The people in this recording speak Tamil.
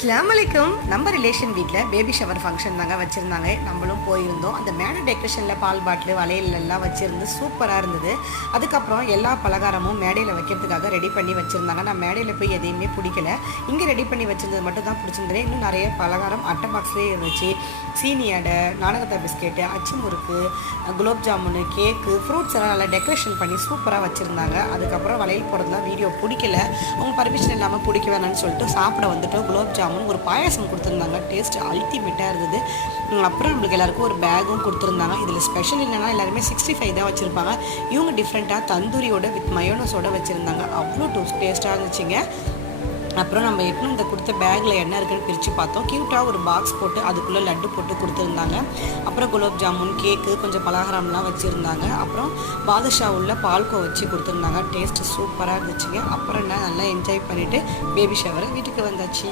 அஸ்ஸலாமு நம்ம ரிலேஷன் வீட்டில் பேபி ஷவர் ஃபங்க்ஷன் தாங்க வச்சுருந்தாங்க. நம்மளும் போயிருந்தோம். அந்த மேடை டெக்கரேஷனில் பால் பாட்டில் வளையல் எல்லாம் வச்சுருந்து சூப்பராக இருந்தது. அதுக்கப்புறம் எல்லா பலகாரமும் மேடையில் வைக்கிறதுக்காக ரெடி பண்ணி வச்சுருந்தாங்க. நான் மேடையில் போய் எதையுமே பிடிக்கல, இங்கே ரெடி பண்ணி வச்சுருந்தது மட்டும் தான் பிடிச்சிருந்தது. இன்னும் நிறைய பலகாரம் அட்டை பாக்ஸ்லேயே இருந்துச்சு. சீனி அடை, நாடகத்தா பிஸ்கெட்டு, அச்சு முறுக்கு, குலோப் ஜாமுனு, கேக்கு, ஃப்ரூட்ஸ் எல்லாம் நல்லா டெக்கரேஷன் பண்ணி சூப்பராக வச்சுருந்தாங்க. அதுக்கப்புறம் வளையல் போடுறதுலாம் வீடியோ பிடிக்கல, அவங்க பர்மிஷன் இல்லாமல் பிடிக்க வேணான்னு சொல்லிட்டு சாப்பிட வந்துட்டு குலோப் ஜாமுன் ஒரு பாயாசம் கொடுத்துருந்தாங்க. டேஸ்ட் அல்டிமேட்டாக இருந்தது. அப்புறம் நம்மளுக்கு எல்லாருக்கும் ஒரு பேக்கும் கொடுத்துருந்தாங்க. இதில் ஸ்பெஷல் என்னென்னா எல்லாருமே 65 தான் வச்சுருப்பாங்க. இவங்க டிஃப்ரெண்ட்டாக தந்தூரியோட வித் மயோனஸோடு வச்சுருந்தாங்க. அவ்வளோ டேஸ்ட்டாக இருந்துச்சுங்க. அப்புறம் நம்ம எப்பவும் இந்த கொடுத்த பேக்கில் என்ன இருக்குன்னு பிரித்து பார்த்தோம். க்யூட்டாக ஒரு பாக்ஸ் போட்டு அதுக்குள்ளே லட்டு போட்டு கொடுத்துருந்தாங்க. அப்புறம் குலோப் ஜாமுன், கேக்கு, கொஞ்சம் பலகாரம்லாம் வச்சுருந்தாங்க. அப்புறம் பாதுஷா உள்ள பால்கோ வச்சு கொடுத்துருந்தாங்க. டேஸ்ட்டு சூப்பராக இருந்துச்சுங்க. அப்புறம் என்ன நல்லா என்ஜாய் பண்ணிவிட்டு பேபி ஷவரை வீட்டுக்கு வந்தாச்சு.